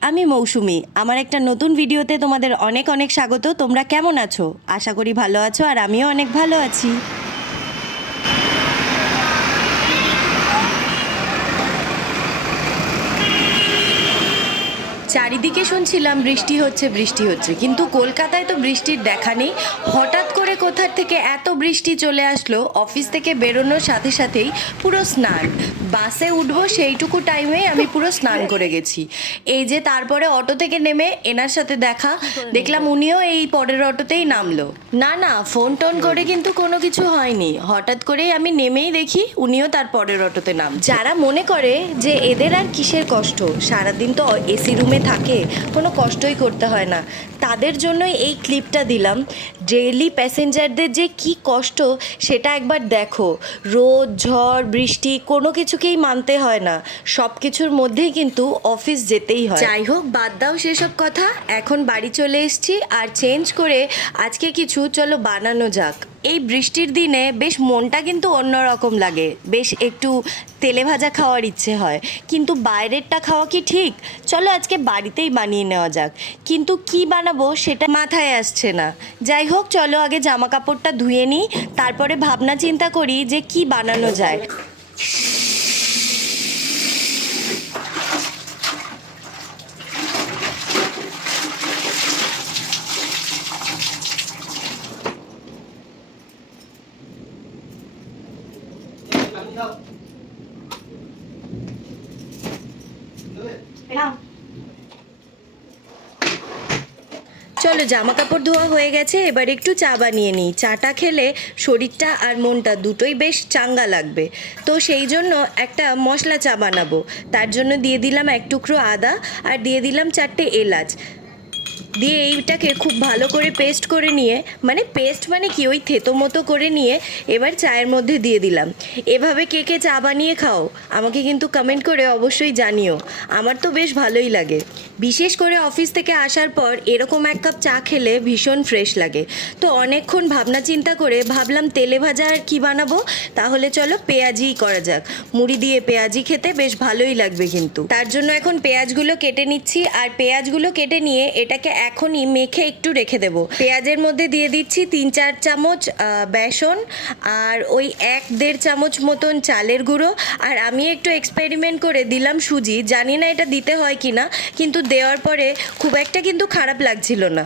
আমি মৌসুমি। আমার একটা নতুন ভিডিওতে তোমাদের অনেক অনেক স্বাগত। তোমরা কেমন আছো? আশা করি ভালো আছো আর আমিও অনেক ভালো আছি। চারিদিকে শুনছিলাম বৃষ্টি হচ্ছে বৃষ্টি হচ্ছে। কিন্তু কলকাতায় তো বৃষ্টির দেখা নেই। হঠাৎ করে কোথার থেকে এত বৃষ্টি চলে আসলো, অফিস থেকে বেরোনোর সাথে সাথেই পুরো স্নান। বাসে উঠবো সেইটুকু টাইমে আমি পুরো স্নান করে গেছি। এই যে তারপরে অটো থেকে নেমে এনার সাথে দেখা। দেখলাম উনিও এই পরের অটোতেই নামলো। না না ফোন টোন করে কিন্তু কোনো কিছু হয়নি। হঠাৎ করেই আমি নেমেই দেখি উনিও তার পরের অটোতে নাম। যারা মনে করে যে এদের আর কিসের কষ্ট, সারাদিন তো এসি রুমে থাকে কোনো কষ্টই করতে হয় না। তাদের জন্যই এই ক্লিপটা দিলাম। ডেইলি প্যাসেঞ্জারদের যে কি কষ্ট, সেটা একবার দেখো। রোদ, ঝড়, বৃষ্টি, কোনো কিছুকেই মানতে হয় না। সব কিছুর মধ্যেই কিন্তু অফিস যেতেই হয়। যাই হোক, বাদ দাও সেসব কথা। এখন বাড়ি চলে এসেছি আর চেঞ্জ করে আজকে কিছু, চলো বানানো যাক। এই বৃষ্টির দিনে বেশ মনটা কিন্তু অন্যরকম লাগে। বেশ একটু তেলে ভাজা খাওয়ার ইচ্ছে হয়। কিন্তু বাইরেরটা খাওয়া কি ঠিক? চলো আজকে বাড়িতেই বানিয়ে নেওয়া যাক। কিন্তু কি বানাবো সেটা মাথায় আসছে না। যাই হোক চলো আগে জামা কাপড়টা ধুয়ে নিই তারপরে ভাবনা চিন্তা করি যে কি বানানো যায়। চলো জামা কাপড় ধোয়া হয়ে গেছে, এবার একটু চা বানিয়ে নিই। চাটা খেলে শরীরটা আর মনটা দুটোই বেশ চাঙ্গা লাগবে। তো সেই জন্য একটা মশলা চা বানাবো। তার জন্য দিয়ে দিলাম এক টুকরো আদা আর দিয়ে দিলাম চারটে এলাচ। দিয়ে এইটাকে খুব ভালো করে পেস্ট করে নিয়ে মানে পেস্ট মানে কি? ওই থেতো মতো করে নিয়ে এবার চায়ের মধ্যে দিয়ে দিলাম। এভাবে কে কে চা বানিয়ে খাও, আমাকে কিন্তু কমেন্ট করে অবশ্যই জানিও। আমার তো বেশ ভালোই লাগে। বিশেষ করে অফিস থেকে আসার পর এরকম এক কাপ চা খেলে ভীষণ ফ্রেশ লাগে। তো অনেকক্ষণ ভাবনা চিন্তা করে ভাবলাম তেলে ভাজা আর কী বানাবো? তাহলে চলো পেঁয়াজিই করা যাক। মুড়ি দিয়ে পেঁয়াজি খেতে বেশ ভালোই লাগবে কিন্তু। তার জন্য এখন পেঁয়াজগুলো কেটে নিচ্ছি। আর পেঁয়াজগুলো কেটে নিয়ে এটাকে এখনই মেখে একটু রেখে দেব। পেঁয়াজের মধ্যে দিয়ে দিচ্ছি তিন চার চামচ বেসন আর ওই এক দেড় চামচ মতন চালের গুঁড়ো। আর আমি একটু এক্সপেরিমেন্ট করে দিলাম সুজি, জানি না এটা দিতে হয় কি না কিন্তু দেওয়ার পরে খুব একটা কিন্তু খারাপ লাগছিল না।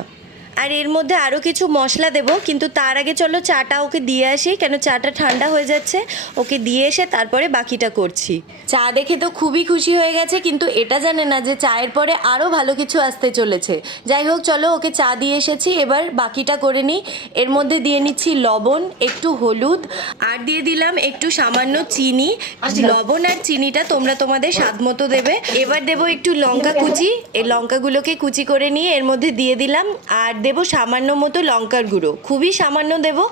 আর এর মধ্যে আরও কিছু মশলা দেবো কিন্তু তার আগে চলো চাটা ওকে দিয়ে আসি কেন চাটা ঠান্ডা হয়ে যাচ্ছে। ওকে দিয়ে এসে তারপরে বাকিটা করছি। চা দেখে তো খুবই খুশি হয়ে গেছে কিন্তু এটা জানে না যে চায়ের পরে আরও ভালো কিছু আসতে চলেছে। যাই হোক চলো ওকে চা দিয়ে এসেছি এবার বাকিটা করে নিই। এর মধ্যে দিয়ে নিচ্ছি লবণ একটু হলুদ। আর দিয়ে দিলাম একটু সামান্য চিনি। লবণ আর চিনিটা তোমরা তোমাদের স্বাদ মতো দেবে। এবার দেবো একটু লঙ্কা কুচি। এই লঙ্কাগুলোকে কুচি করে নিয়ে এর মধ্যে দিয়ে দিলাম। আর দেবো সামান্য মতো লঙ্কার গুঁড়ো। খুবই সামান্য দেবো।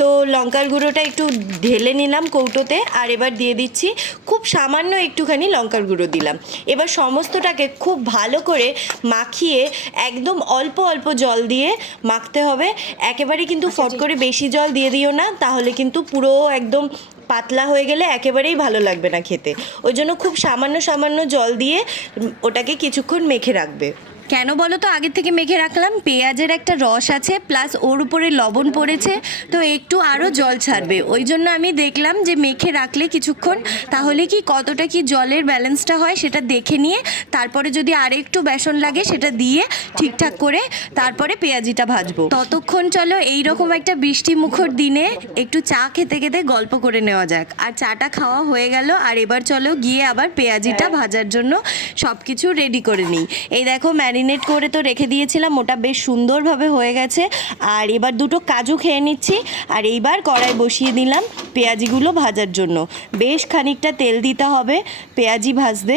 তো লঙ্কার গুঁড়োটা একটু ঢেলে নিলাম কৌটোতে আর এবার দিয়ে দিচ্ছি খুব সামান্য একটুখানি লঙ্কার গুঁড়ো দিলাম। এবার সমস্তটাকে খুব ভালো করে মাখিয়ে একদম অল্প অল্প জল দিয়ে মাখতে হবে। একেবারে কিন্তু ফট করে বেশি জল দিয়ে দিও না তাহলে কিন্তু পুরো একদম পাতলা হয়ে গেলে একেবারেই ভালো লাগবে না খেতে। ওই জন্য খুব সামান্য সামান্য জল দিয়ে ওটাকে কিছুক্ষণ মেখে রাখবে। কেন বলো তো? আগের থেকে মেখে রাখলাম, পেঁয়াজের একটা রস আছে প্লাস ওর উপরে লবণ পড়েছে, তো একটু আরও জল ছাড়বে। ওই জন্য আমি দেখলাম যে মেখে রাখলে কিছুক্ষণ, তাহলে কি কতটা কি জলের ব্যালেন্সটা হয় সেটা দেখে নিয়ে, তারপরে যদি আর একটু বেসন লাগে সেটা দিয়ে ঠিকঠাক করে তারপরে পেঁয়াজিটা ভাজবো। ততক্ষণ চলো এইরকম একটা বৃষ্টি মুখর দিনে একটু চা খেতে খেতে গল্প করে নেওয়া যাক। আর চাটা খাওয়া হয়ে গেল, আর এবার চলো গিয়ে আবার পেঁয়াজিটা ভাজার জন্য সব কিছু রেডি করে নিই। এই দেখো ম্যারিনেট করে তো রেখে দিয়েছিলাম, ওটা বেশ সুন্দরভাবে হয়ে গেছে। আর এবার দুটো কাজু খেয়ে নিচ্ছি। আর এইবার কড়াই বসিয়ে দিলাম পেঁয়াজিগুলো ভাজার জন্য। বেশ খানিকটা তেল দিতে হবে পেঁয়াজি ভাজতে।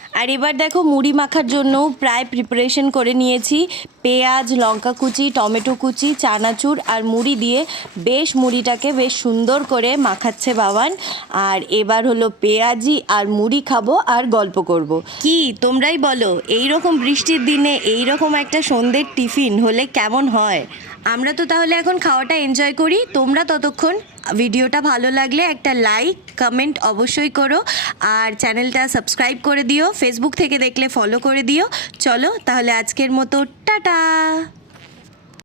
আর এবার দেখো মুড়ি মাখার জন্য প্রায় প্রিপারেশন করে নিয়েছি। পেঁয়াজ, লঙ্কা কুচি, টমেটো কুচি, চানাচুর আর মুড়ি দিয়ে বেশ মুড়িটাকে বেশ সুন্দর করে মাখাচ্ছে বাবান। আর এবার হলো পেঁয়াজি আর মুড়ি খাব আর গল্প করব। কি, তোমরাই বলো এই রকম বৃষ্টির দিনে এই রকম একটা সন্ধ্যের টিফিন হলে কেমন হয়? আমরা তো তাহলে এখন খাওয়াটা এনজয় করি। তোমরা ততক্ষণ ভিডিওটা ভালো লাগলে একটা লাইক কমেন্ট অবশ্যই করো। আর চ্যানেলটা সাবস্ক্রাইব করে দিও। ফেসবুক থেকে দেখলে ফলো করে দিও। চলো তাহলে আজকের মতো, টাটা!